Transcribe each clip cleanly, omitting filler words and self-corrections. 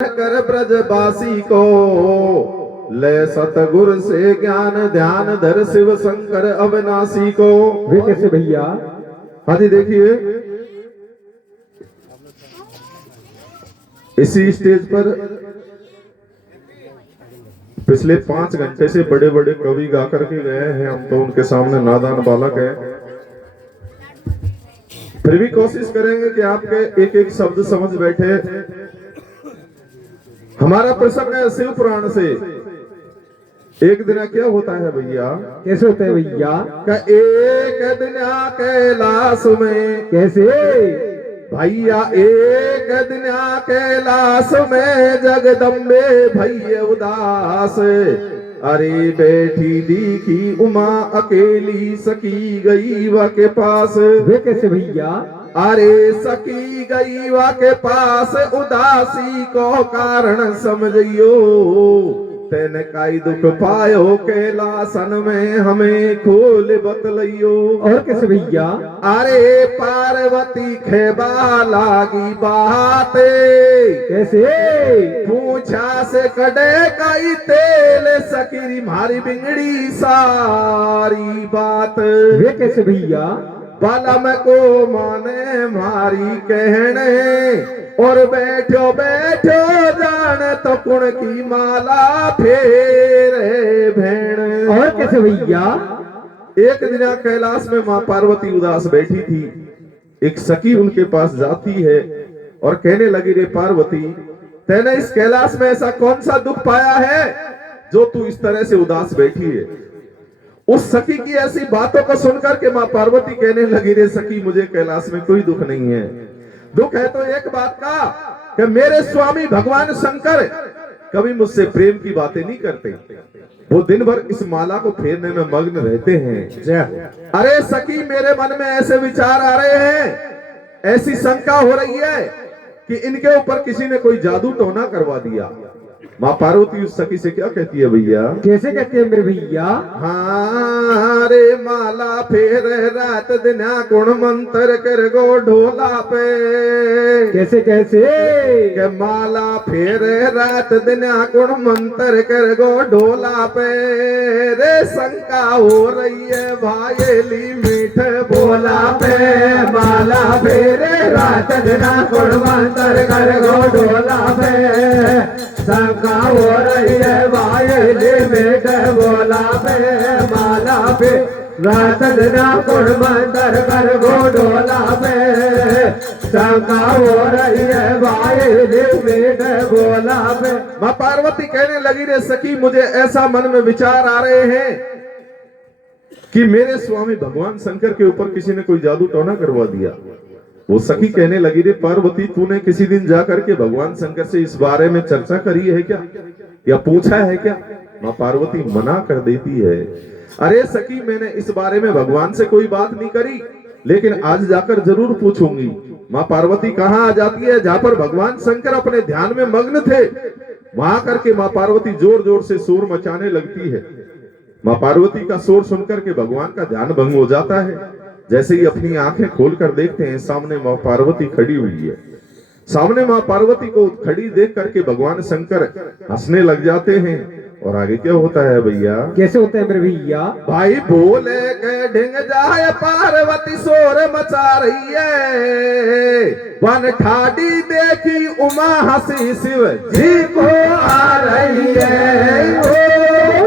कर ब्रजवासी को ले सतगुर से ज्ञान ध्यान धर शिव शंकर अविनाशी को। वे कैसे भैया? हाँ जी, देखिए इसी स्टेज पर पिछले 5 घंटे से बड़े बड़े कवि गा करके गए हैं। हम तो उनके सामने नादान बालक है, फिर भी कोशिश करेंगे कि आपके एक एक शब्द समझ बैठे। हमारा प्रसंग है शिव पुराण से। एक दिन क्या होता है भैया? कैसे होते हैं भैया? एक दिन कैलाश में। कैसे भैया एक दिन कैलाश में जगदम्बे भैया उदास। अरे बैठी दिखी उमा अकेली सकी गई वा के पास। वे कैसे भैया? अरे सकी गई वा के पास उदासी को कारण समझियो। तेने काई दुख पायो कैलासन में हमें खोल बतलियो। और कैसे भैया? अरे पार्वती खेबा लागी बाते। कैसे? पूछा से कड़े काई तेल सकीरी मारी बिगड़ी सारी बात। वे कैसे भैया? बालम को माने मारी कहने और बैठो बैठो जान तो कुण की माला फेरे भेण। और कैसे भैया? एक दिन कैलाश में मां पार्वती उदास बैठी थी। एक सखी उनके पास जाती है और कहने लगी, रे पार्वती, तैने इस कैलाश में ऐसा कौन सा दुख पाया है जो तू इस तरह से उदास बैठी है? उस सखी की ऐसी बातों को सुनकर के मां पार्वती कहने लगी, रे सखी, मुझे कैलाश में कोई दुख नहीं है। दुख है तो एक बात का कि मेरे स्वामी भगवान शंकर कभी मुझसे प्रेम की बातें नहीं करते। वो दिन भर इस माला को फेरने में मग्न रहते हैं। अरे सखी, मेरे मन में ऐसे विचार आ रहे हैं, ऐसी शंका हो रही है कि इनके ऊपर किसी ने कोई जादू टोना करवा दिया। मां पार्वती उस सखी से क्या कहती है भैया? कैसे कहते हैं मेरे भैया? हाँ रे माला फेर रात दिना गुण मंत्र कर गो ढोला पे। कैसे कैसे? के माला फेर रात दिना गुण मंत्र कर गो ढोला पे। रे शंका हो रही है भाईली मीठ बोला पे। माला फेरे रात दिना गुण मंत्र कर गो ढोला पे। शंका हो रही है वायली मीठ बोला पे। माला पे रात दिना गुण मंत्र कर गो ढोला पे। शंका हो रही है वायली मीठ बोला पे। मां पार्वती कहने लगी, रे सखी, मुझे ऐसा मन में विचार आ रहे हैं कि मेरे स्वामी भगवान शंकर के ऊपर किसी ने कोई जादू टोना करवा दिया। वो सखी कहने लगी, रे पार्वती, तूने किसी दिन जाकर के भगवान शंकर से इस बारे में चर्चा करी है क्या, या पूछा है क्या? मां पार्वती मना कर देती है। अरे सखी, मैंने इस बारे में भगवान से कोई बात नहीं करी, लेकिन आज जाकर जरूर पूछूंगी। मां पार्वती कहाँ आ जाती है? जहां पर भगवान शंकर अपने ध्यान में मग्न थे, वहां करके मां पार्वती जोर जोर से शोर मचाने लगती है। मां पार्वती का शोर सुनकर के भगवान का ध्यान भंग हो जाता है। जैसे ही अपनी आंखें खोलकर देखते हैं, सामने मां पार्वती खड़ी हुई है। सामने मां पार्वती को खड़ी देख करके भगवान शंकर हंसने लग जाते हैं। और आगे क्या होता है भैया? कैसे होता है मेरे भैया? भाई बोले के ढिंग जाए पार्वती शोर मचा रही है। वन ठाडी देखी उमा हंसी शिव जी को आ रही है।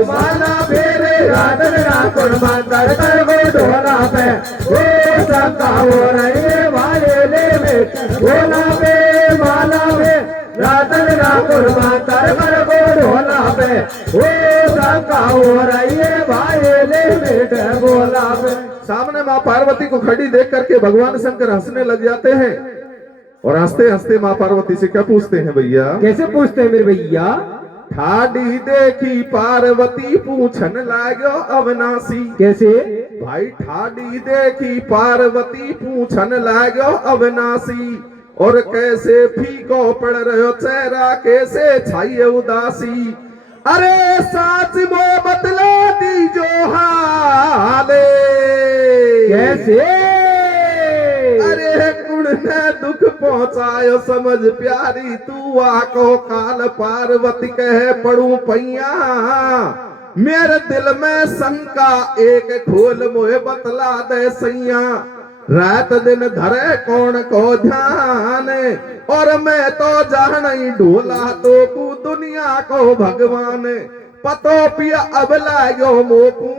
माला फेरे रात दिना गुण मंत्र कर गो ढोला पे। ओ शंका हो रही है वायली मीठ बोला पे। माला पे रात दिना गुण मंत्र कर गो ढोला पे। ओ शंका हो रही है वायली मीठ बोला पे। सामने मां पार्वती को खड़ी देख करके भगवान शंकर हंसने लग जाते हैं। और हंसते हंसते मां पार्वती से क्या पूछते हैं भैया? कैसे पूछते हैं मेरे भैया? ठाडी देखी पार्वती पूछन लागो अविनाशी। कैसे? भाई ठाडी देखी पार्वती पूछन लागो अविनाशी। और कैसे फीको पड़ रहो चेहरा, कैसे छाइए उदासी। अरे साच मो बतला दी जो हाले। कैसे? अरे कुण ने दुख पहुंचायो समझ प्यारी तू आको काल पार्वती कहे पड़ू पैया मेरे दिल में शंका एक खोल मोहे बतला दे सैया रात दिन धरे कौन को ध्यान और मैं तो जान ही ढोला तो कु दुनिया को भगवान पतो पिया अब लागो मोकू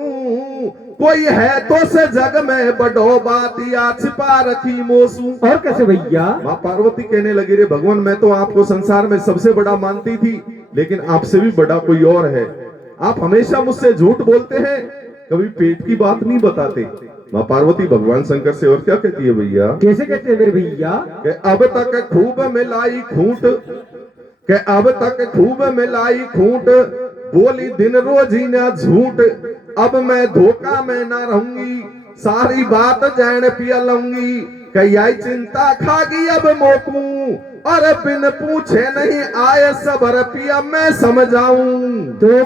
कोई है तो से जग में बड़ो बात या छिपा रखी मोसू। और कैसे भैया? माँ पार्वती कहने लगी रे भगवान मैं तो आपको संसार में सबसे बड़ा मानती थी लेकिन आपसे भी बड़ा कोई और है। आप हमेशा मुझसे झूठ बोलते हैं कभी पेट की बात नहीं बताते। माँ पार्वती भगवान शंकर से और क्या कहती है भैया? कैसे कहते हैं मेरे भैया? कि अब तक खूब मिलाई खूंट के अब तक खूब मिलाई खूंट बोली दिन रोज ही ना झूठ अब मैं धोखा में ना रहूंगी सारी बात जान पिया लूंगी कई चिंता खागी अब मोकू और बिन पूछे नहीं आए सबर पिया मैं समझाऊं तो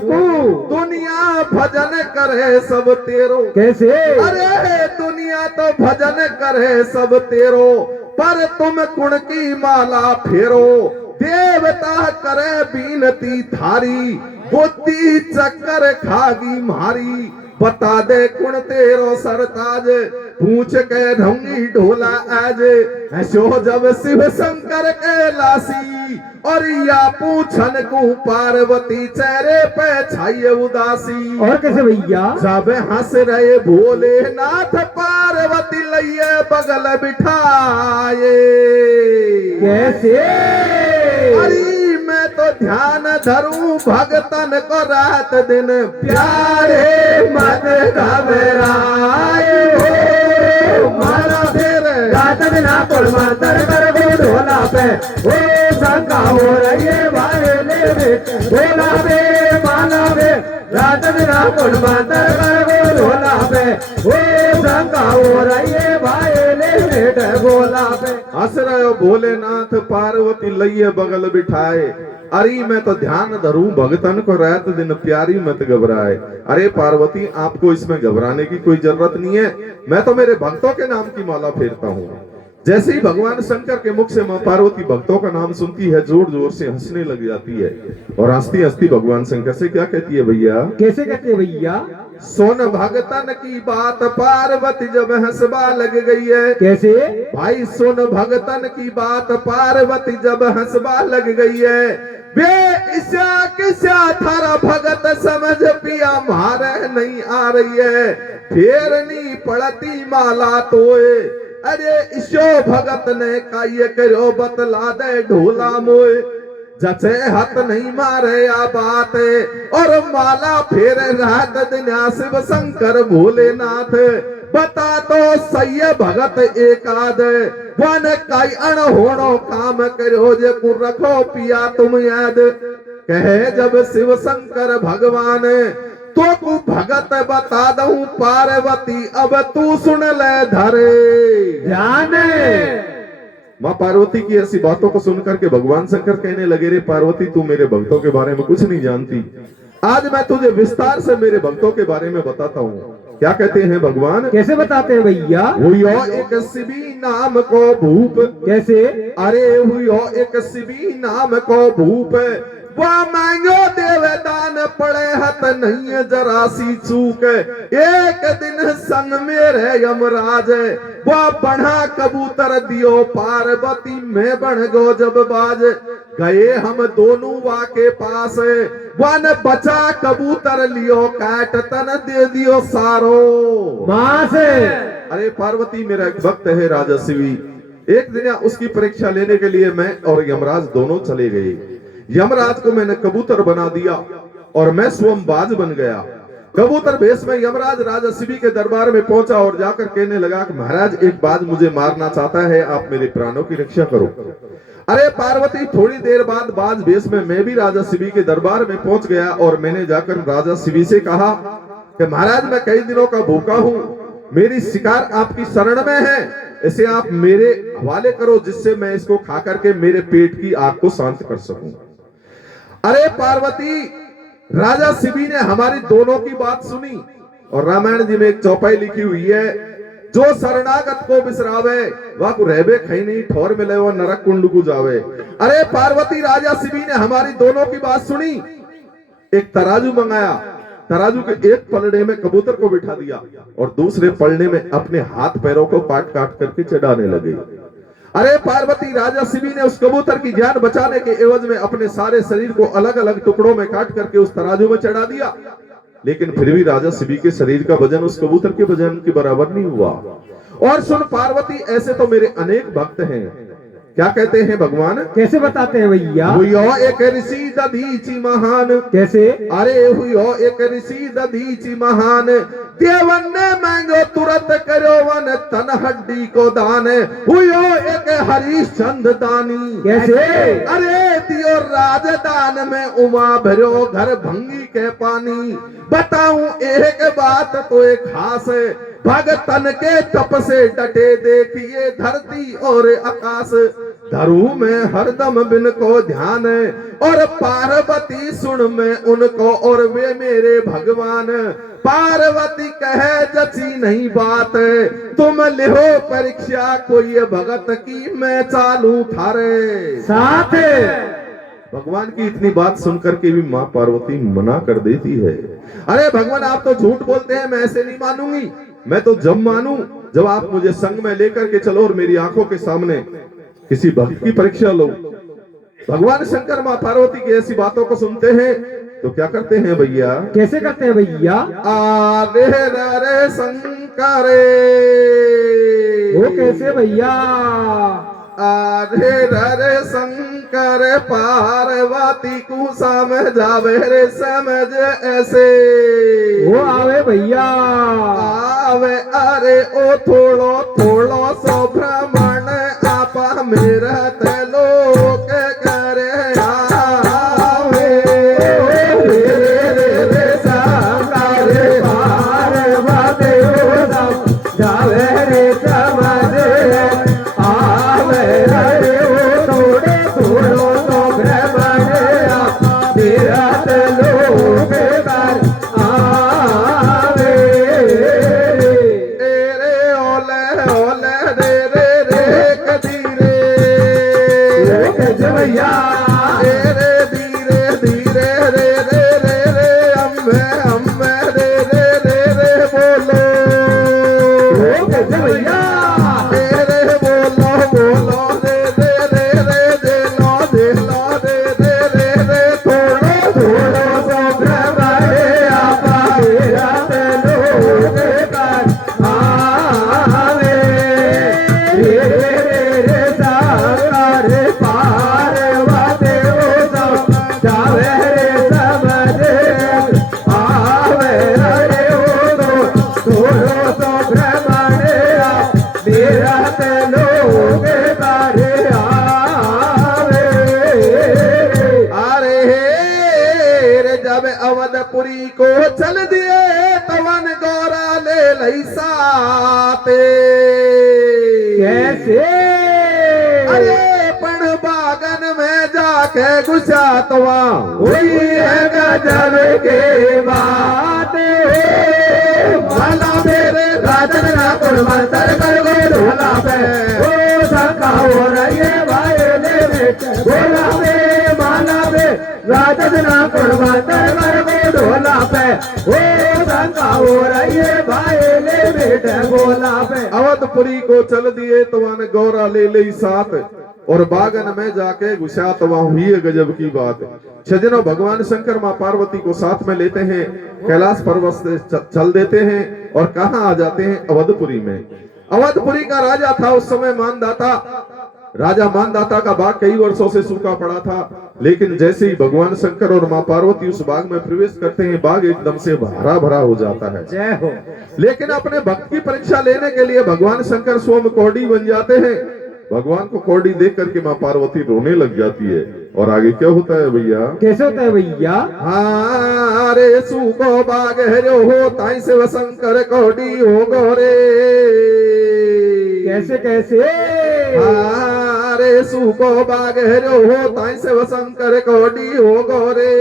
दुनिया भजन करे सब तेरो। कैसे? अरे दुनिया तो भजन करे सब तेरो पर तुम कुण की माला फेरो देवता करे बीनती थारी बुद्धि चक्कर खागी मारी बता दे कुण तेरो सरताज पूछ के ढंगी ढोला आज ऐसो जब शिव शंकर के लासी और या पूछन को पार्वती चेहरे पे छाइए उदासी। और कैसे भैया? जब हंस रहे भोलेनाथ पार्वती लइए बगल बिठाए। कैसे? अरे मैं तो ध्यान धरूं भगतन को रात दिन प्यारे मन घबराए मारा फिर रात दिन कोड़ मातर कर गो ढोला पे ओ शंका हो रही है वायले में ढोला पे माला पे रात दिन कोड़ मातर कर गो ढोला पे ओ शंका हो रही है वायले में ढोला पे। हंस रहे भोलेनाथ पार्वती लइए बगल बिठाए अरे मैं तो ध्यान धरूं भगतन को रात दिन प्यारी मत घबराए। अरे पार्वती आपको इसमें घबराने की कोई जरूरत नहीं है मैं तो मेरे भक्तों के नाम की माला फेरता हूँ। जैसे ही भगवान शंकर के मुख से माँ पार्वती भक्तों का नाम सुनती है जोर जोर से हंसने लग जाती है और हंसती हंसती भगवान शंकर से क्या कहती है भैया? कैसे कहती है भैया? सोन भगतन की बात पार्वती जब हंसबा लग गई है। कैसे? भाई सोन भगतन की बात पार्वती जब हंसबा लग गई है वे ईशा किसा थारा भगत समझ पिया मारे नहीं आ रही है फेरनी पड़ती माला तोए। अरे ईशो भगत ने का ये करो बतला दे ढोला मोए जचे हाथ नहीं मारे या बात और माला फेर रात दिन शिव शंकर भोलेनाथ बता तो सही भगत एकाद वन कई अणहोणो काम करो जे को रखो पिया तुम याद कहे जब शिव शंकर भगवान तो तू भगत बता दूं पार्वती अब तू सुन ले धरे जाने। माँ पार्वती की ऐसी बातों को सुनकर के भगवान शंकर कहने लगे रे पार्वती तू मेरे भक्तों के बारे में कुछ नहीं जानती आज मैं तुझे विस्तार से मेरे भक्तों के बारे में बताता हूँ। क्या कहते हैं भगवान? कैसे बताते हैं भैया? हुयो एक शिवी नाम को भूप। कैसे? अरे हुयो एक शिवी नाम को भूप वह मांगो देवदान पड़े हत नहीं जरा सी चूक एक दिन संग मेरे यमराज वह बढ़ा कबूतर दियो पार्वती में बन गो जब बाज गए हम दोनों वा के पास वन बचा कबूतर लियो काट तन दे दियो सारो मां से। अरे पार्वती मेरा एक भक्त है राजा शिवी एक दिन उसकी परीक्षा लेने के लिए मैं और यमराज दोनों चले गए। यमराज को मैंने कबूतर बना दिया और मैं स्वयं बाज बन गया। कबूतर भेष में यमराज राजा शिवी के दरबार में पहुंचा और जाकर कहने लगा कि महाराज एक बाज मुझे मारना चाहता है आप मेरे प्राणों की रक्षा करो। अरे पार्वती थोड़ी देर बाद बाज भेष में मैं भी राजा शिवी के दरबार में पहुंच गया और मैंने जाकर राजा शिवी से कहा कि महाराज मैं कई दिनों का भूखा हूं मेरी शिकार आपकी शरण में है इसे आप मेरे हवाले करो जिससे मैं इसको खा करके मेरे पेट की आग को शांत कर सकूं। अरे पार्वती राजा शिवी ने हमारी दोनों की बात सुनी और रामायण जी में एक चौपाई लिखी हुई है जो शरणागत को बिसरावे वह को रहबे खई नहीं, ठौर मिले वो नरक कुंड को जावे। अरे पार्वती राजा शिवी ने हमारी दोनों की बात सुनी, एक तराजू मंगाया, तराजू के एक पलड़े में कबूतर को बिठा दिया और दूसरे पलड़े में अपने हाथ पैरों को काट काट करके चढ़ाने लगे। अरे पार्वती राजा शिवी ने उस कबूतर की जान बचाने के एवज में अपने सारे शरीर को अलग अलग टुकड़ों में काट करके उस तराजू में चढ़ा दिया, लेकिन फिर भी राजा शिवी के शरीर का वजन उस कबूतर के वजन के बराबर नहीं हुआ। और सुन पार्वती, ऐसे तो मेरे अनेक भक्त हैं। क्या कहते हैं भगवान? कैसे बताते हैं भैया? हुयो एक ऋषि दधीचि महान। कैसे? अरे हुयो एक ऋषि दधीचि महान, देवन ने मांगो तुरंत करो वन तन हड्डी को दान। हुयो एक हरिश्चंद्र दानी। कैसे? अरे दियो राजदान में उमा भरो घर भंगी के पानी। बताऊं एक बात तो एक खास, भगतन के तप से डटे देखिए धरती और आकाश। धरू में हरदम बिन को ध्यान, और पार्वती सुन में उनको, और वे मेरे भगवान। पार्वती कहे जची नहीं बात, तुम लिहो परीक्षा कोई भगत की, मैं चालू थारे साथ। भगवान की इतनी बात सुनकर के भी माँ पार्वती मना कर देती है। अरे भगवान, आप तो झूठ बोलते हैं, मैं ऐसे नहीं मानूंगी। मैं तो जब मानूं जब आप मुझे संग में लेकर के चलो और मेरी आंखों के सामने किसी भक्त की परीक्षा लो। भगवान शंकर माँ पार्वती की ऐसी बातों को सुनते हैं तो क्या करते हैं भैया? कैसे करते हैं भैया? आरे रे शंकरे। वो कैसे भैया? आरे रे शंकर पार्वती को समझावे रे समझ ऐसे। वो आवे भैया आवे, अरे ओ थोड़ो थोड़ो सो भ्रमण आपा मेरा लोक करे आवे। रे शंकर पार्वती जावे रे समझ आवे। अरे ओ थोड़े थोड़ो सो भ्रमण मेरा लोक करे आवे। रे ओले ओले रे रे रे कदीरे भैया। रे धीरे धीरे रे रे रे रे अम्बे अम्बे रे रे रे रे बोलो भैया। रे बोलो बोलो रे रे रे रे दे लो रे रे रे रे थोड़ो थोड़ो सो भ्रमणे आपा मेरा लोक कर आवे। रे रे रे शंकर पार्वती जावे रे समझ आवे। अरे ओ थोड़ो सो भ्रमणे मेरा लोक कर आवे। अरे रे जब अवधपुरी को चल दिए तवन गौरा ले लई साथे। कैसे? अरे पण बागन में जाके घुसा तो हुई है गजब के बात। भला मेरे राजन ना कुर्बान कर गो ढोला पे। ओ शंका हो रही है भाई ले बेटे भोला पे। माला पे राजन ना कुर्बान कर गो ढोला पे। ओ शंका हो रही है भाई ले बेटे भोला पे। अवधपुरी को चल दिए तो वन गौरा ले ली साथ, और बागन में जाके घुसा तो वहां हुई है गजब की बात। सज्जनों, भगवान शंकर माँ पार्वती को साथ में लेते हैं, कैलाश पर्वत से चल देते हैं और कहाँ आ जाते हैं? अवधपुरी में। अवधपुरी का राजा था उस समय मानदाता। राजा मानदाता का बाग कई वर्षों से सूखा पड़ा था, लेकिन जैसे ही भगवान शंकर और माँ पार्वती उस बाग में प्रवेश करते हैं, बाग एकदम से हरा भरा हो जाता है। जय हो। लेकिन अपने भक्त की परीक्षा लेने के लिए भगवान शंकर स्वयं कौड़ी बन जाते हैं। भगवान को कौड़ी देख करके माँ पार्वती रोने लग जाती है। और आगे क्या होता है भैया? कैसे होता है भैया? हाँ रे सूखो बाग हरो हो ताई से वशंकर कौड़ी हो गोरे। कैसे कैसे? हाँ रे सूखो बाग हरो हो ताई से वशंकर कौड़ी हो गोरे।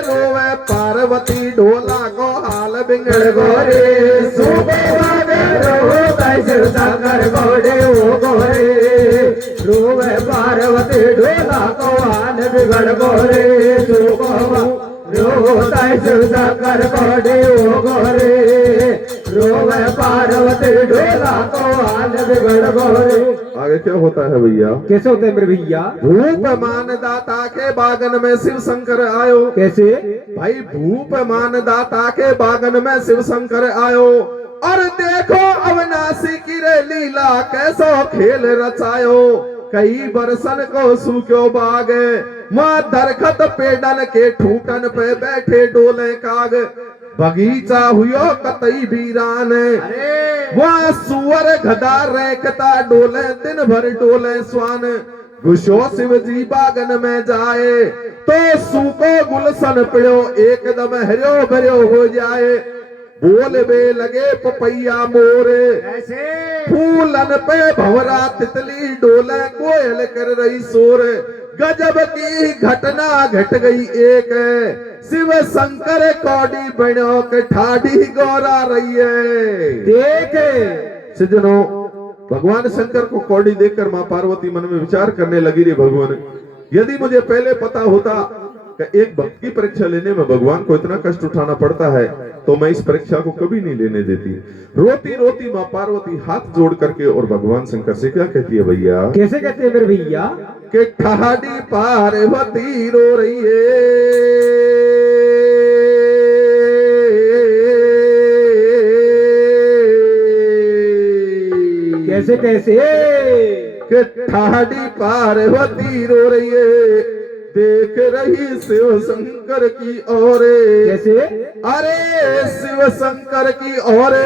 रोवे पार्वती ढोला को हाल बिगड़ गोरे। सूखो बाग रोता शिव शंकर घोड़े वो गोरे रोवे पार्वती ढोला को आन बिगड़ गोरे रोता शिव शंकर घोड़े वो गोरे रोवे पार्वती ढोला को आन बिगड़ गोरे। आगे क्या होता है भैया? कैसे होते हैं मेरे भैया? भूप मान दाता के बागन में शिव शंकर आयो। कैसे भाई? भूप मान दाता के बागन में शिव शंकर आयो और देखो अविनाशी की रे लीला कैसो खेल रचायो। कई बरसन को सूख्यो बाग माँ दरखत पेड़न के ठूटन पे बैठे डोले काग। बगीचा हुयो कतई वीरान वहाँ सुअर गधा रेखता डोले दिन भर डोले स्वान। घुसो शिव जी बागन में जाए तो सूको गुलशन पिड़ो एकदम हरियो भरियो हो जाए। बोल बे लगे पपैया मोरे फूलन पे भंवरा तितली डोले कोयल कर रही शोर। गजब की घटना घट गई एक शिव शंकर कौड़ी बनो के ठाडी गौरा रही है। देखे सज्जनों, भगवान शंकर को कौड़ी देखकर मां पार्वती मन में विचार करने लगी रे भगवान, यदि मुझे पहले पता होता कि एक भक्त की परीक्षा लेने में भगवान को इतना कष्ट उठाना पड़ता है तो मैं इस परीक्षा को कभी नहीं लेने देती। रोती रोती मां पार्वती हाथ जोड़ करके और भगवान शंकर से क्या कहती है भैया? कैसे कहते हैं मेरे भैया? कि ठाडी पार्वती रो रही है। कैसे कैसे? कि ठाडी पार्वती रो रही है, देख रही शिव शंकर की ओर। कैसे? अरे शिव शंकर की ओर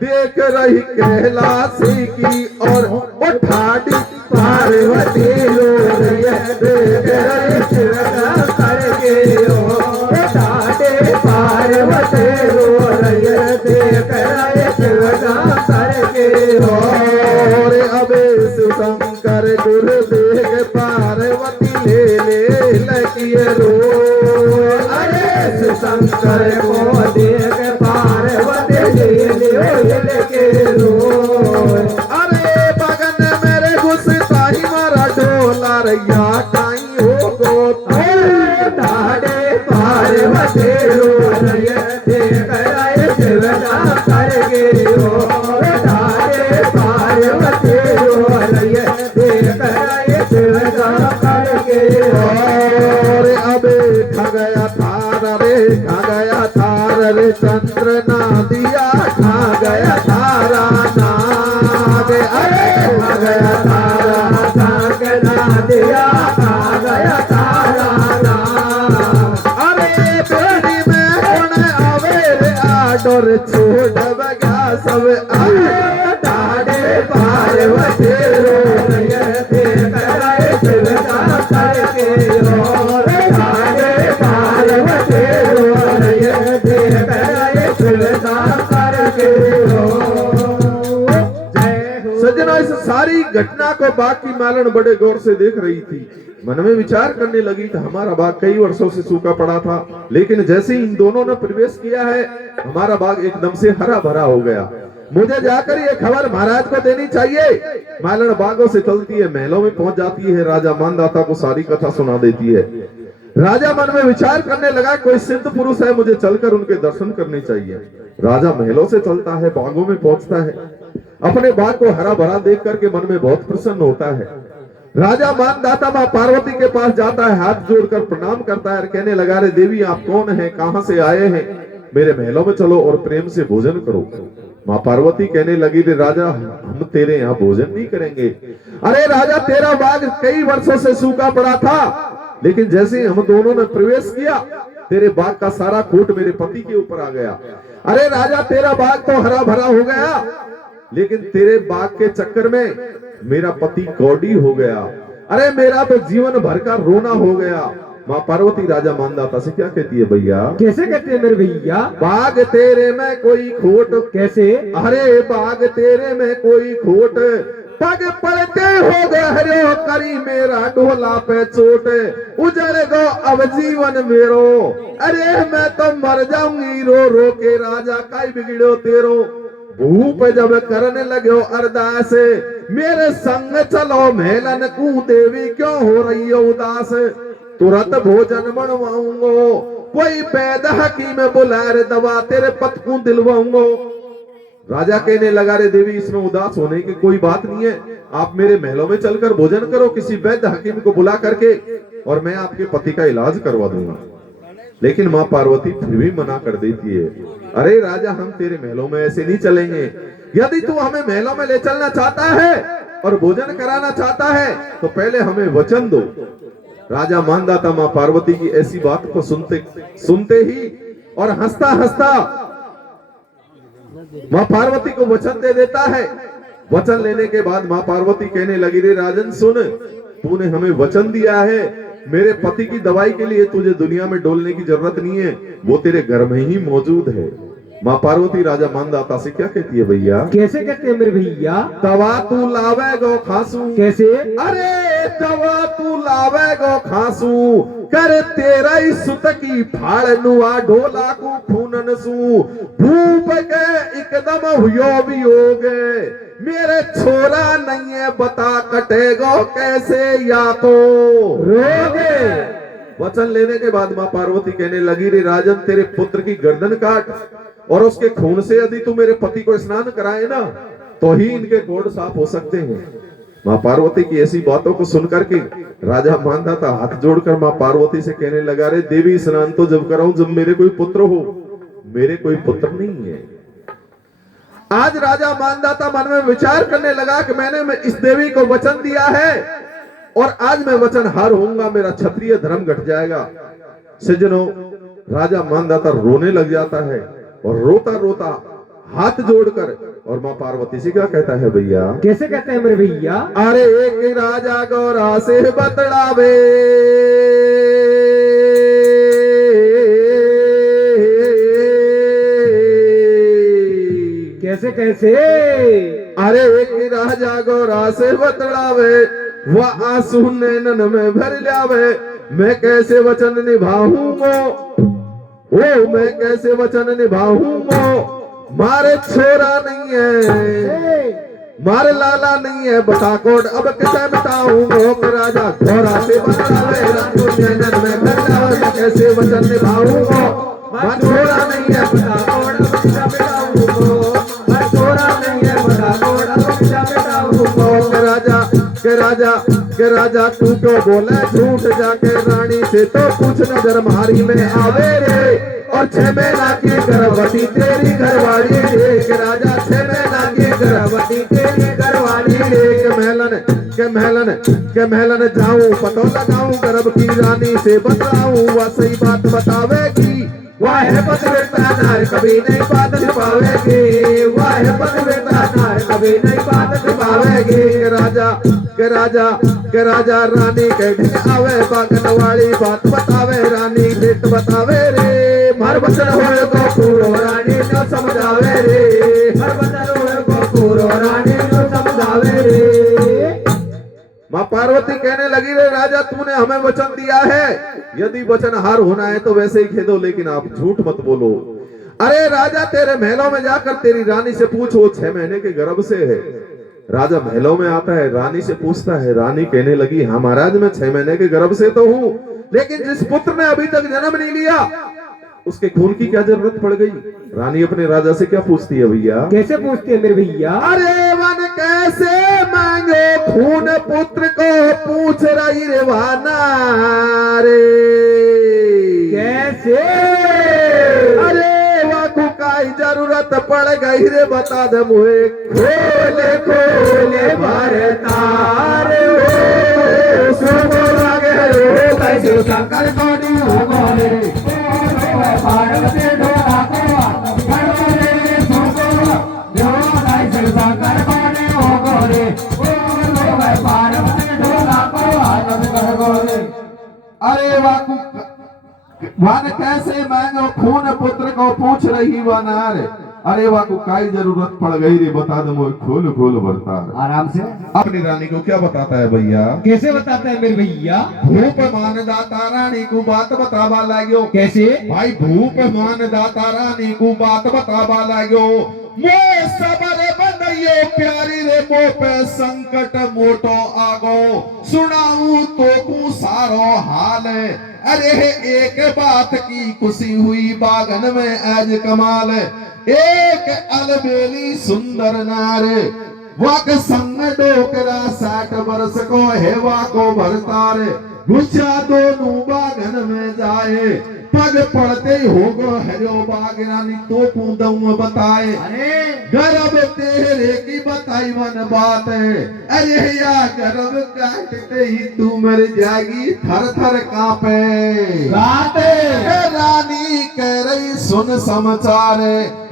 देख रही कैलाशी की और वो ठाडी पार्वती रो रही है। देख रही शिव शंकर की ओर ठाडी पार्वती रो रही है। देख रही शिव शंकर की ओर। अबे शिव शंकर गुरु देख पार्वती ले लगिए रो। अरे शिव शंकर को देख पार्वती लेके रो। अरे बगन मेरे घुसता ही मारा डोला रैया टाई हो गो। ठाडे पार्वती रो रही है, देख रही शिव शंकर की ओर। ठाडे पार्वती रो रही है, देख रही शिव शंकर की ओर। अबे खा गया थार रे, खा गया थार रे, चंद्र ना दिया खा गया थारा नाग। अरे खा गया थारा नाग ना दिया खा गया थारा नाग। अरे बेड़ी में कौन आवे रे आडोर छोड़ बगा सब आए। ठाडे पार्वती रो रही है, देख रही शिव शंकर की ओर। ठाडे पार्वती रो रही है, देख रही शिव शंकर की ओर। सज्जनों, इस सारी घटना को बाग की मालन बड़े गौर से देख रही थी। मन में विचार करने लगी कि हमारा बाग कई वर्षों से सूखा पड़ा था, लेकिन जैसे ही इन दोनों ने प्रवेश किया है हमारा बाग एकदम से हरा भरा हो गया। मुझे जाकर ये खबर महाराज को देनी चाहिए। मालन बागों से चलती है, महलों में पहुंच जाती है, राजा मानदाता को सारी कथा सुना देती है। राजा मन में विचार करने लगा कोई सिद्ध पुरुष है, मुझे चलकर उनके दर्शन करने चाहिए। राजा महलों से चलता है, बागों में पहुंचता है, अपने बाग को हरा भरा देख करके मन में बहुत प्रसन्न होता है। राजा मानदाता मां पार्वती के पास जाता है, हाथ जोड़कर प्रणाम करता है, कहने लगा रे देवी आप कौन हैं, कहां से आए हैं, मेरे महलों में चलो और प्रेम से भोजन करो। मां पार्वती कहने लगी रे राजा हम तेरे यहाँ भोजन नहीं करेंगे। अरे राजा तेरा बाग कई वर्षों से सूखा पड़ा था, लेकिन जैसे हम दोनों ने प्रवेश किया तेरे बाग का सारा खोट मेरे पति के ऊपर आ गया। अरे राजा तेरा बाग तो हरा भरा हो गया, लेकिन तेरे बाग के चक्कर में मेरा पति कौड़ी हो गया। अरे मेरा तो जीवन भर का रोना हो गया। मां पार्वती राजा मानदाता से क्या कहती है भैया? कैसे कहते हैं मेरे भैया? बाग तेरे में कोई खोट। कैसे? अरे बाग तेरे में कोई खोट, पग पड़ते हो गए हरियो करी मेरा ढोला पे चोट। उजड़ गो अब जीवन मेरो, अरे मैं तो मर जाऊंगी रो रो के, राजा काई बिगड़ो तेरो। भूप जब करने लगे अरदास, मेरे संग चलो मेलन कू देवी क्यों हो रही हो उदास। तुरंत भोजन बनवाऊंगो, कोई वैद हकीम बुला रे दवा तेरे पत को दिलवाऊंगो। राजा कहने लगा रे देवी इसमें उदास होने की कोई बात नहीं है, आप मेरे महलों में चलकर भोजन करो किसी वैद्य हकीम को बुला करके, और मैं आपके पति का इलाज करवा दूंगा। लेकिन माँ पार्वती फिर भी मना कर देती है, अरे राजा हम तेरे महलों में ऐसे नहीं चलेंगे, यदि तू हमें महलों में ले चलना चाहता है और भोजन कराना चाहता है तो पहले हमें वचन दो। राजा मानदाता माँ पार्वती की ऐसी बात को सुनते ही और हंसता हंसता माँ पार्वती को वचन दे देता है। वचन लेने के बाद माँ पार्वती कहने लगी, रे राजन सुन, तूने हमें वचन दिया है, मेरे पति की दवाई के लिए तुझे दुनिया में डोलने की जरूरत नहीं है, वो तेरे घर में ही मौजूद है। माँ पार्वती राजा मानदाता से क्या कहती है भैया? कैसे कहते हैं मेरे भैया? तवा तू लावे गो खासू। कैसे? अरे तवा तू लावे गो खासू, कर तेरा ही सुत की फाड़ नुआ ढोला को फूनन सू। भूप के एकदम हुयो भी हो गए, मेरे छोरा नहीं है बता कटेगो कैसे या को रोगे। वचन लेने के बाद माँ पार्वती कहने लगी, रे राजन तेरे पुत्र की गर्दन काट और उसके खून से यदि तू मेरे पति को स्नान कराए ना तो ही इनके कोढ़ साफ हो सकते हैं। माँ पार्वती की ऐसी बातों को सुनकर के राजा मानदाता हाथ जोड़कर माँ पार्वती से कहने लगा, रे देवी स्नान तो जब कराऊं जब मेरे कोई पुत्र हो, मेरे कोई पुत्र नहीं है। आज राजा मानदाता मन में विचार करने लगा कि मैंने इस देवी को वचन दिया है और आज मैं वचन हार होऊंगा, मेरा क्षत्रिय धर्म घट जाएगा। सज्जनों, राजा मानदाता रोने लग जाता है और रोता रोता हाथ जोड़कर और माँ पार्वती से क्या कहता है भैया? कैसे कहते हैं मेरे भैया? अरे एक राजा गौरा से बतलावे, कैसे कैसे? अरे एक राजा गौरा से बतलावे, वह आंसू नैनन में भर लावे, मैं कैसे वचन निभाऊंगा, ओ मैं कैसे वचन निभाऊंगा। मारे छोरा नहीं है, मारे लाला नहीं है, बता कोड अब कैसे मिटाऊंगा। राजा घोड़ा से बतलावे, आंसू नैनन में भर लावे, मैं कैसे वचन निभाऊंगा। मारे छोरा नहीं है, बता कोड अब कैसे मिटाऊंगा। मारे छोरा नहीं है, बता कोड अब कैसे मिटाऊंगा। के राजा तू क्यों बोले झूठ, जाके रानी से तो कुछ नजर मारी में आवे रे, और 6 महीना की गर्भवती तेरी घरवाली रे। के राजा 6 महीना की गर्भवती तेरी घरवाली रे। के महलन जाऊं पतो लगाऊं, गर्भ की रानी से बतलाऊं, वह सही बात बतावेगी। वाह पतिव्रता नार कभी नहीं बात छिपावेगी, वाह पतिव्रता नार कभी नहीं बात छिपावेगी। के राजा रानी के ढिल आवे, बागन वाली बात बतावे, रानी भेट बतावे रे। हर वचन होए को पूरो रानी न समझावे रे, हर वचन होए को पूरो रानी न समझावे रे। माँ पार्वती कहने लगी, रे राजा तूने हमें वचन दिया है, यदि वचन हार होना है तो वैसे ही खेदो, लेकिन आप झूठ मत बोलो। अरे राजा तेरे महलों में जाकर तेरी रानी से पूछ, वो 6 महीने के गर्भ से है। राजा महलों में आता है, रानी से पूछता है, रानी कहने लगी, हाँ महाराज मैं 6 महीने के गर्भ से तो हूँ, लेकिन जिस पुत्र ने अभी तक जन्म नहीं लिया उसके खून की क्या जरूरत पड़ गई। रानी अपने राजा से क्या पूछती है भैया? कैसे पूछती है मेरे भैया? अरे वन कैसे मांगे खून पुत्र को, पूछ रही रे वाना रे। कैसे? अरे वाकू काई जरूरत पड़ गई रे, बता दे मुझे। खोले खोले भारतारे सुनो लगे रे, कैसे शंकर कोडी हो गोरे, पार्वती ढोला को भरवाले सुनो जो कैसे शंकर कोडी हो गोरे, पार्वती ढोला को आनंद कर गोरे। अरे वाकू वन कैसे मांगो खून पुत्र को, पूछ रही वनार। अरे वाकू काई जरूरत पड़ गई रे, बता दो मुझे। खोल खोल भरता आराम से। अपनी रानी को क्या बताता है भैया? कैसे बताता है मेरे भैया? भूप मानदाता रानी को बात बतावा लाग्यो। कैसे? भाई भूप मानदाता रानी को बात बतावा लाग्यो, मो सबर बनइयो प्यारी रे मो पे संकट मोटो आगो सुनाऊं तो को सारो हाल है। अरे एक बात की खुशी हुई बागन में आज कमाल है। एक अलबेली सुंदर नार वाक संग डोकरा 60 वर्ष को है वाको भरतार गुच्छा दोनों बागन में जाए पग पड़ते होगो हरो बागरानी तो पूदऊ बताए। गर्भ तेरे की बताई मन बात है। अरे या गर्भ काटते ही तू मर जाएगी थर थर कांपे रानी कह रही सुन समाचार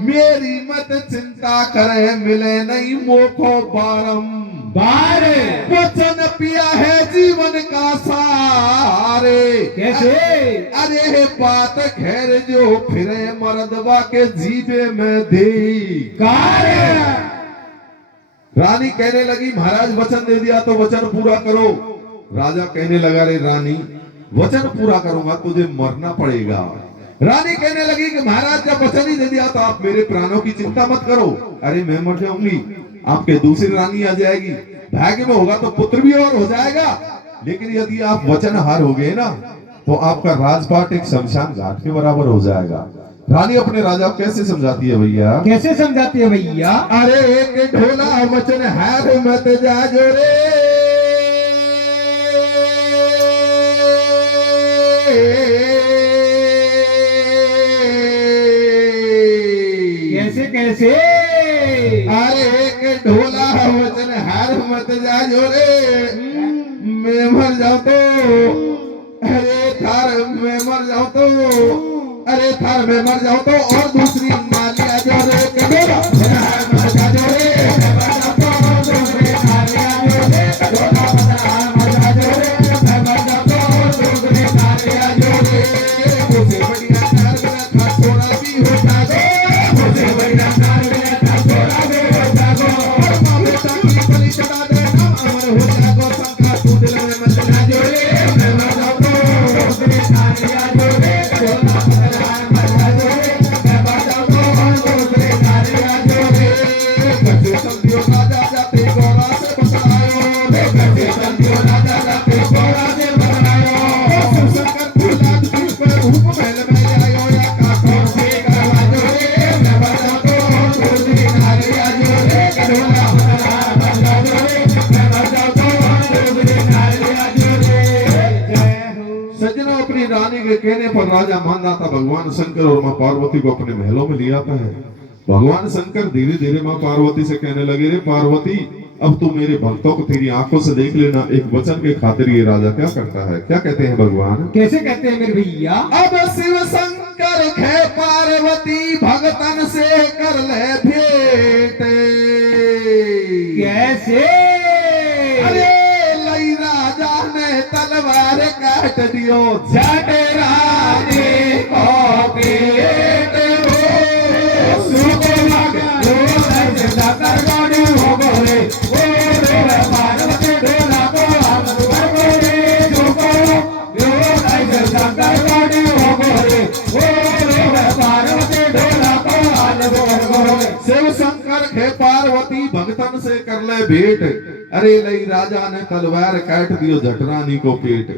मेरी मत चिंता करे मिले नहीं मोखो बारंबार वचन पिया है जीवन का सारे। कैसे? अरे बात खैर जो फिरे मर्दवा के जीवे में दी रानी कहने लगी महाराज वचन दे दिया तो वचन पूरा करो। राजा कहने लगा रे रानी वचन पूरा करूंगा तुझे मरना पड़ेगा। रानी कहने लगी कि महाराज जब वचन ही दे दिया तो आप मेरे प्राणों की चिंता मत करो। अरे मैं मर जाऊंगी आपके दूसरी रानी आ जाएगी भाग्य में होगा तो पुत्र भी और हो जाएगा। लेकिन यदि आप वचन हार हो गए ना तो आपका राजपाट एक शमशान घाट के बराबर हो जाएगा। रानी अपने राजा को कैसे समझाती है भैया? कैसे समझाती है भैया? अरे एक ढोला वचन हार मत जाजो रे कैसे कैसे? अरे एक ढोला वचन हार मत जाजो रे मैं मर जाऊं तो अरे थार में मर जाऊं तो अरे थार में मर जाऊं तो और दूसरी नालिया जो रे कटोरा मर जाओ रे मर जाओ तो दूसरी नालिया जो रे कटोरा मर जाओ रे मर जाओ तो दूसरी नालिया जो रे मुझे बढ़िया थार में कटोरा भी होता है मुझे बढ़िया थार में कटोरा भी होता है और मां बेटा की बलि चढ़ा दे ना अमर हो जागो संका तू दिल में मत ना जो रे मैं मर जाऊं तो दूसरी नालिया जो रे कटोरा मर जाओ रे मैं मर जाऊं तो दूसरी नालिया जो रे कैसे संधियो राजा जाते गोरा से बतलायो रे कैसे संधियो राजा जाते गोरा से बतलायो शंकर फूलाद पुष्प धूप महल में आयो या काठों से करवायो रे मैं मर जाऊं तो दूसरी नालिया जो रे कटोरा मर जाओ रे मैं मर जाऊं तो दूसरी नालिया जो रे। सज्जनों अपनी रानी के कहने पर राजा मानदाता भगवान शंकर और मां पार्वती को अपने महलों में ले आता है। भगवान शंकर धीरे धीरे मां पार्वती से कहने लगे रे पार्वती अब तू मेरे भक्तों को तेरी आंखों से देख लेना एक वचन के खातिर ये राजा क्या करता है। क्या कहते हैं भगवान? कैसे कहते हैं मेरे भैया? अब शिव शंकर है पार्वती भगतन से कर ले भेंट कैसे? अरे लई राजा ने तलवार काट दियो झट रानी को पेट हो सुख लगा लो ऐसे कर गोड़ी हो गोरे ओ रे पार्वती ढोला को हम कर गोरे जो को लो ऐसे कर गोड़ी हो गोरे ओ रे पार्वती ढोला को हम कर गोरे शिव शंकर के पार्वती भगतन से कर ले भेंट। अरे लई राजा ने तलवार काट दियो झटरानी को पेट।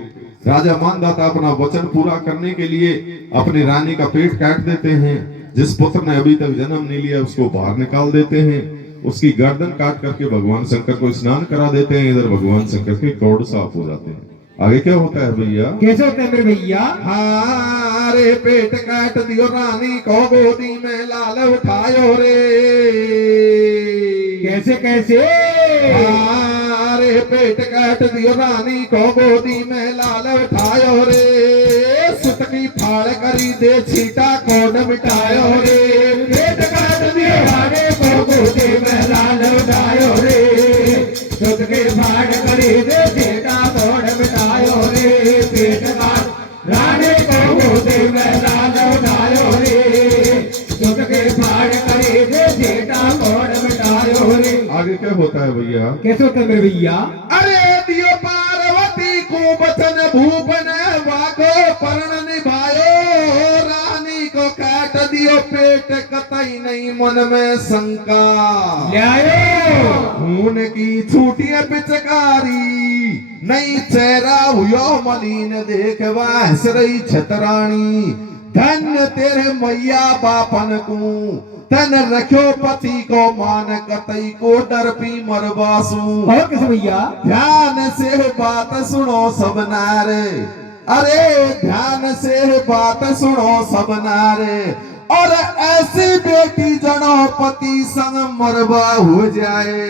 राजा मानदाता अपना वचन पूरा करने के लिए अपनी रानी का पेट काट देते हैं। जिस पुत्र ने अभी तक जन्म नहीं लिया उसको बाहर निकाल देते हैं। उसकी गर्दन काट करके भगवान शंकर को स्नान करा देते हैं। इधर भगवान शंकर के कौड़ साफ हो जाते हैं। आगे क्या होता है भैया? कैसे होते हैं मेरे भैया? हारे पेट काट दियो रानी को गोदी में लाल उठायो रे कैसे कैसे? हारे पेट काट दियो रानी को गोदी में लाल उठायो रे सुतकी फाड़ करी दे छीटा कौन मिटायो रे पेट काट दियो रानी को गोदी में लाल उठायो रे सुतकी फाड़ करी दे छीटा कौन मिटायो रे पेट काट रानी को गोदी में लाल उठायो रे सुतकी फाड़ करी दे छीटा कौन मिटायो रे। आगे क्या होता है भैया? कैसे होता है मेरे भैया? अरे दियो पार्वती को वचन भूप ने वाको पर्ण निभायो रानी को काट दियो पेट कतई नहीं मन में शंका ल्यायो खून की छूटिया पिचकारी नहीं चेहरा हुयो मलिन देखवा हंस रही छतरानी धन्य तेरे मैया बापन को तन रखो पति को मान कतई को डर पी मरवासू और किस भैया ध्यान से बात सुनो सब नारे अरे ध्यान से बात सुनो सब नारे और ऐसी बेटी जनो पति संग मरवा हो जाए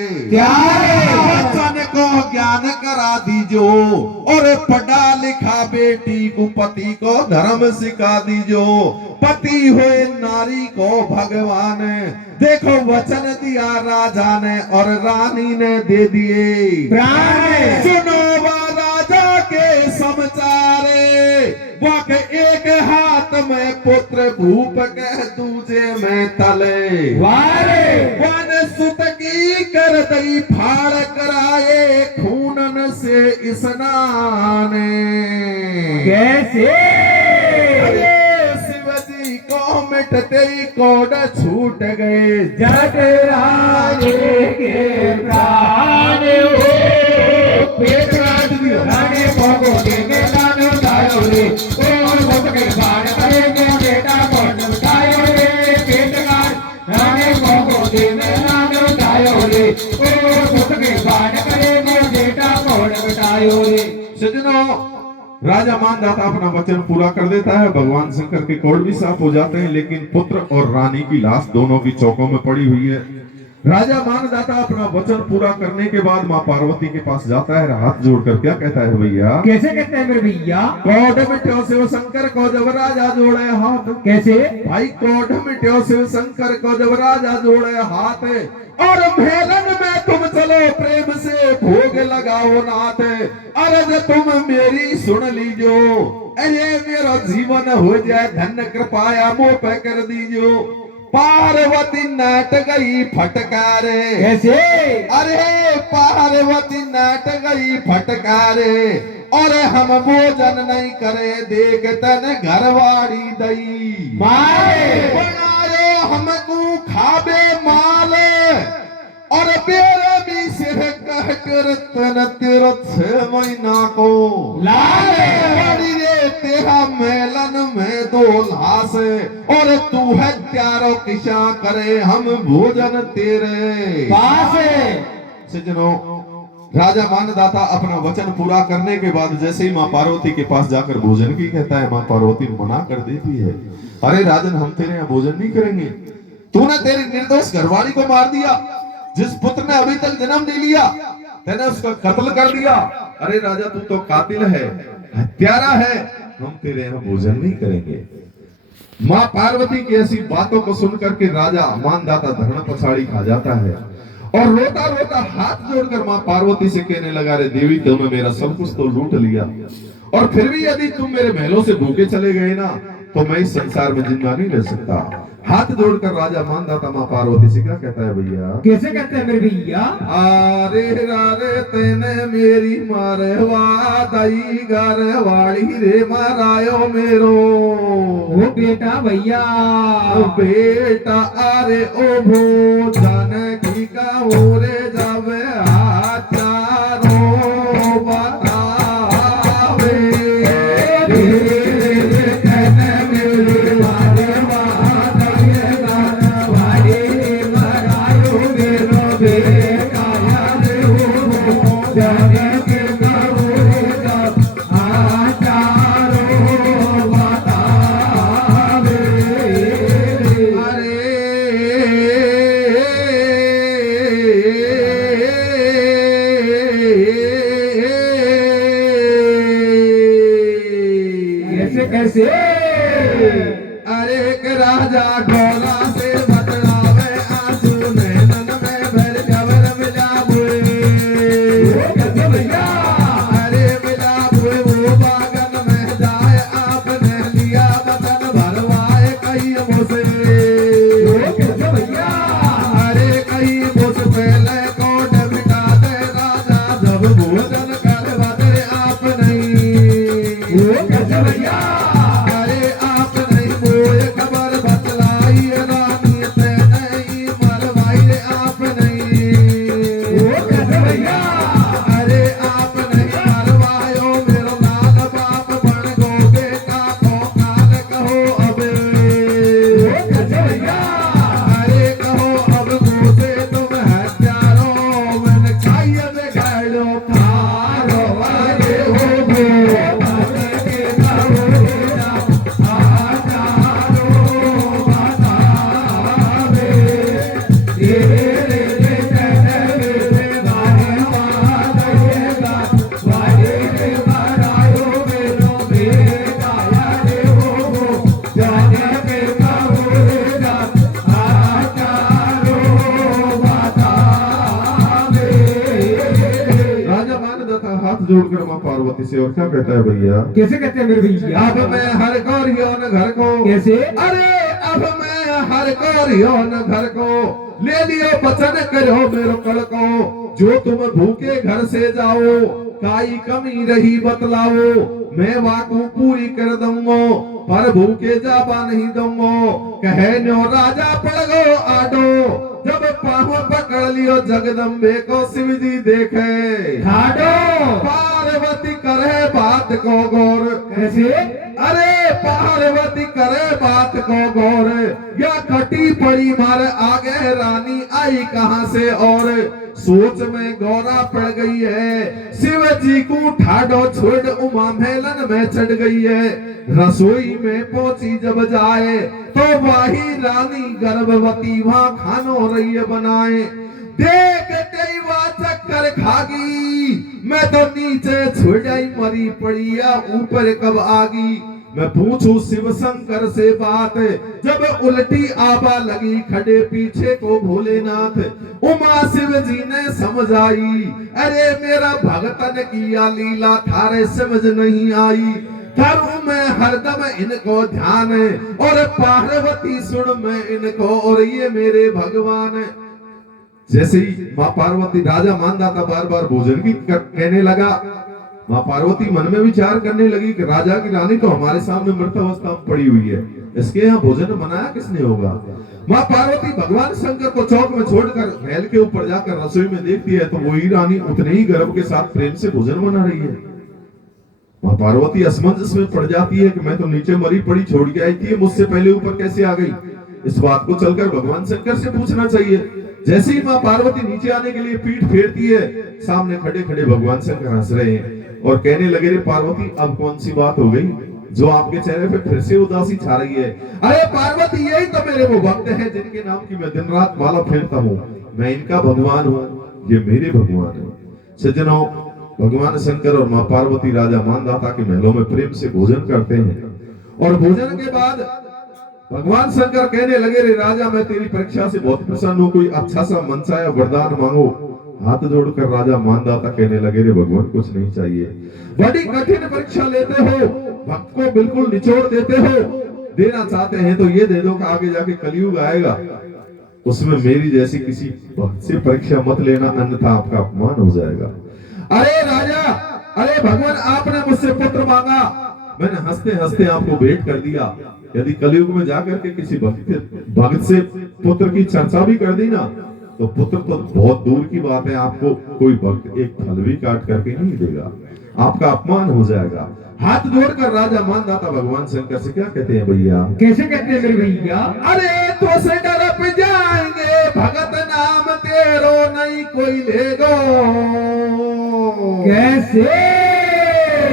वचन को ज्ञान करा दीजो और पढ़ा लिखा बेटी को पति को धर्म सिखा दीजो पति हुए नारी को भगवान देखो वचन दिया राजा ने और रानी ने दे दिए प्राण सुनो वा राजा के समाचारे वक एक हाथ में पुत्र भूप के दूजे में तले वारे वन सुत की कर दई फाड़ कराए खूनन से स्नान कैसे अरे शिव जी को मिट तेरी कोड छूट गए जट राजे के प्राण हो पेट राज दियो रानी भोगो देने दान उठायो रे कौन भोग के बाण करेंगे बेटा कौन उठायो रे पेट राज रानी भोगो देने दान उठायो रे कौन भोग के बाण करेंगे बेटा कौन उठायो रे सजनों राजा मानदाता अपना वचन पूरा कर देता है भगवान शंकर के कोड भी साफ हो जाते हैं लेकिन पुत्र और रानी की लाश दोनों की चौकों में पड़ी हुई है राजा मानदाता अपना वचन पूरा करने के बाद माँ पार्वती के पास जाता है हाथ जोड़कर क्या कहता है भैया कैसे कहते हैं मेरे भैया कोड मिट्यो शिव शंकर को जब राजा जोड़े हाथ कैसे भाई कोड मिट्यो शिव शंकर को जब राजा जोड़े हाथ और मेलन में तुम चलो प्रेम से भोग लगाओ नाथ अरज तुम मेरी सुन लीजो अरे मेरा जीवन हो जाए धन्य कृपाया मोह पे कर दीजो पार्वती नाट गई फटकारे कैसे अरे पार्वती नाट गई फटकारे और हम भोजन नहीं करे देख तन घरवाड़ी दई मारे बनायो हमको खाबे माल और बेरे भी सिर कह कर तन तेरा 6 महीना को लाले बड़ी रे तेरा मेलन में 2 लाश और तू है त्यारो किशा करे हम भोजन तेरे पास सज्जनों राजा मानदाता अपना वचन पूरा करने के बाद जैसे ही माँ पार्वती के पास जाकर भोजन की कहता है माँ पार्वती मना कर देती है अरे राजन हम तेरे यहाँ भोजन नहीं करेंगे तूने तेरी निर्दोष घरवाली को मार दिया जिस पुत्र ने अभी तक जन्म नहीं लिया तेने उसका कत्ल कर दिया अरे राजा तू तो कातिल है हत्यारा है हम तेरे यहाँ भोजन नहीं करेंगे माँ पार्वती की ऐसी बातों को सुनकर के राजा मानदाता धरण पछाड़ी खा जाता है और रोता रोता हाथ जोड़कर माँ पार्वती से कहने लगा रे देवी तुमने मेरा सब कुछ तो लूट लिया और फिर भी यदि तुम मेरे महलों से भूखे चले गए ना तो मैं इस संसार में जिंदा नहीं रह सकता हाथ जोड़कर राजा मानदाता माँ पार्वती से क्या कहता है भैया कैसे कहते हैं मेरे भैया अरे रे तेने मेरी मारवा दई घरवाड़ी रे मारायो मेरो वो बेटा भैया बेटा अरे ओ भोजन की का ओरे जावे आचारो बतावे तेने मेरी मारवा दई घरवाड़ी मारायो मेरो बेटा अरे ओ भोजन की का ओरे जावे आचारो बतावे कैसे अरे एक राजा ढोला से बतलावे आंसू नैनन में भर जबर मिला कैसे भैया अरे मिला वो बागन में जाए आपने लिया वतन भरवाए कई मुझसे कैसे भैया अरे कई मुझ पहले कोट मिटा दे राजा जब भोजन कर बदे आप नहीं कैसे भैया अरे आप नहीं मोए खबर बतला जोड़कर माँ पार्वती से और क्या कहता है भैया? कैसे कहते हैं मेरे भैया? अब मैं हर गौरियों न घर को, कैसे? अरे अब मैं हर गौरियों न घर को, ले लियो वचन करो मेरो कल को, जो तुम भूखे घर से जाओ, काई कमी रही बतलाओ, मैं वाकू पूरी कर दूंगा, पर भूखे जाबा नहीं दूंगा। कहे न्यो राजा पड़ गो आडो, जब पाँव पकड़ लियो जगदम्बे को शिव जी देखे ठाडो। पार्वती करे बात को गौर। कैसे? अरे पार्वती करे बात को गौर, या कटी पड़ी मार आगे रानी आई कहां से, और सोच में गौरा पड़ गई है, शिव जी को ठाडो छोड़ उमा मेलन में चढ़ गई है। रसोई में पहुंची जब जाए, तो वही रानी गर्भवती वहां खानो रही बनाए, देखते ही वह चक्कर खागी, मैं तो नीचे छुड़ जाई मरी पड़ी या ऊपर कब आगी। मैं पूछूं शिव शंकर से बात, जब उल्टी आबा लगी खड़े पीछे को भोलेनाथ, उमा शिव जी ने समझाई, अरे मेरा भगतन किया लीला थारे समझ नहीं आई, करूं मैं हरदम इनको ध्यान, और पार्वती सुन मैं इनको, और ये मेरे भगवान। जैसे ही माँ पार्वती, राजा मानदाता बार बार भोजन की कहने लगा, माँ पार्वती मन में विचार करने लगी कि राजा की रानी तो हमारे सामने मृत अवस्था में पड़ी हुई है, इसके यहाँ भोजन बनाया किसने होगा। माँ पार्वती भगवान शंकर को चौक में छोड़कर महल के ऊपर जाकर रसोई में देखती है, तो वही रानी उतने ही गर्व के साथ प्रेम से भोजन बना रही है। माँ पार्वती असमंजस में पड़ जाती है कि मैं तो नीचे मरी पड़ी छोड़ के आई थी, मुझसे पहले ऊपर कैसे आ गई। इस बात को चलकर भगवान शंकर से पूछना चाहिए। जैसे ही माँ पार्वती नीचे आने के लिए पीठ फेरती है, सामने खड़े खड़े भगवान शंकर हंस रहे हैं और कहने लगे, रे पार्वती अब कौन सी बात हो गई जो आपके चेहरे पे फिर से उदासी छा रही है। अरे पार्वती यही तो मेरे वो भक्त हैं जिनके नाम की मैं दिन रात माला फेरता हूँ, मैं इनका भगवान हूँ, ये मेरे भगवान है। सज्जनों, भगवान शंकर और माँ पार्वती राजा मानदाता के महलों में प्रेम से भोजन करते हैं, और भोजन के बाद भगवान शंकर कहने लगे, रे राजा मैं तेरी परीक्षा से बहुत प्रसन्न हूँ, कोई अच्छा सा मनचाया वरदान मांगो। हाथ जोड़कर राजा मानदाता कहने लगे, रे भगवान कुछ नहीं चाहिए, बड़ी कठिन परीक्षा लेते हो, भक्त को बिल्कुल निचोड़ देते हो, देना चाहते हैं तो ये दे दो कि आगे जाके कलयुग आएगा, उसमें मेरी जैसी किसी भक्त से परीक्षा मत लेना, अन्यथा आपका अपमान हो जाएगा। अरे राजा, अरे भगवान आपने मुझसे पुत्र मांगा, मैंने हंसते हंसते आपको भेंट कर दिया, यदि कलयुग में जाकर के किसी भक्त से पुत्र की चर्चा भी कर दी ना, तो पुत्र तो बहुत दूर की बात है, आपको कोई भक्त एक फल भी काट करके नहीं देगा, आपका अपमान हो जाएगा। हाथ जोड़कर राजा मानदाता भगवान शंकर से क्या कहते हैं भैया? कैसे कहते हैं मेरे भैया? अरे तो से डरप जाएंगे, भगत नाम तेरो नहीं कोई लेगो। कैसे?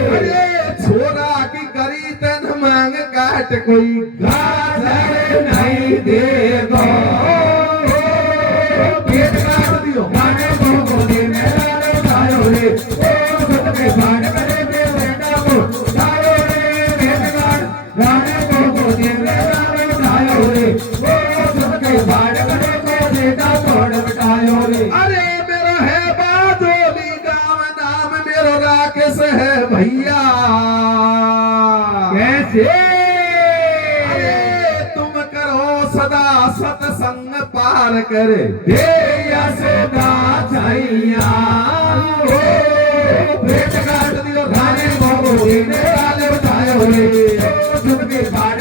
अरे छोरा की करी तन मांग काट, कोई गाजर नहीं देगो। पेट काट दियो, गाने को दे मेरा रे गायो रे, ओ सत के भाड़ करे दे बेटा को गायो रे, पेट काट गाने को दे मेरा रे गायो रे, ओ सत के भाड़ करे दे बेटा तोड़ बटायो रे। अरे मेरा है बाजोली गाँव, नाम मेरो राकेश है भैया। कैसे? अरे तुम करो सदा सत्संग पार करे, दे यशोदा छैया, ओ पेट काट दियो गाने को दे मेरा रे बतायो रे, ओ सत के भाड़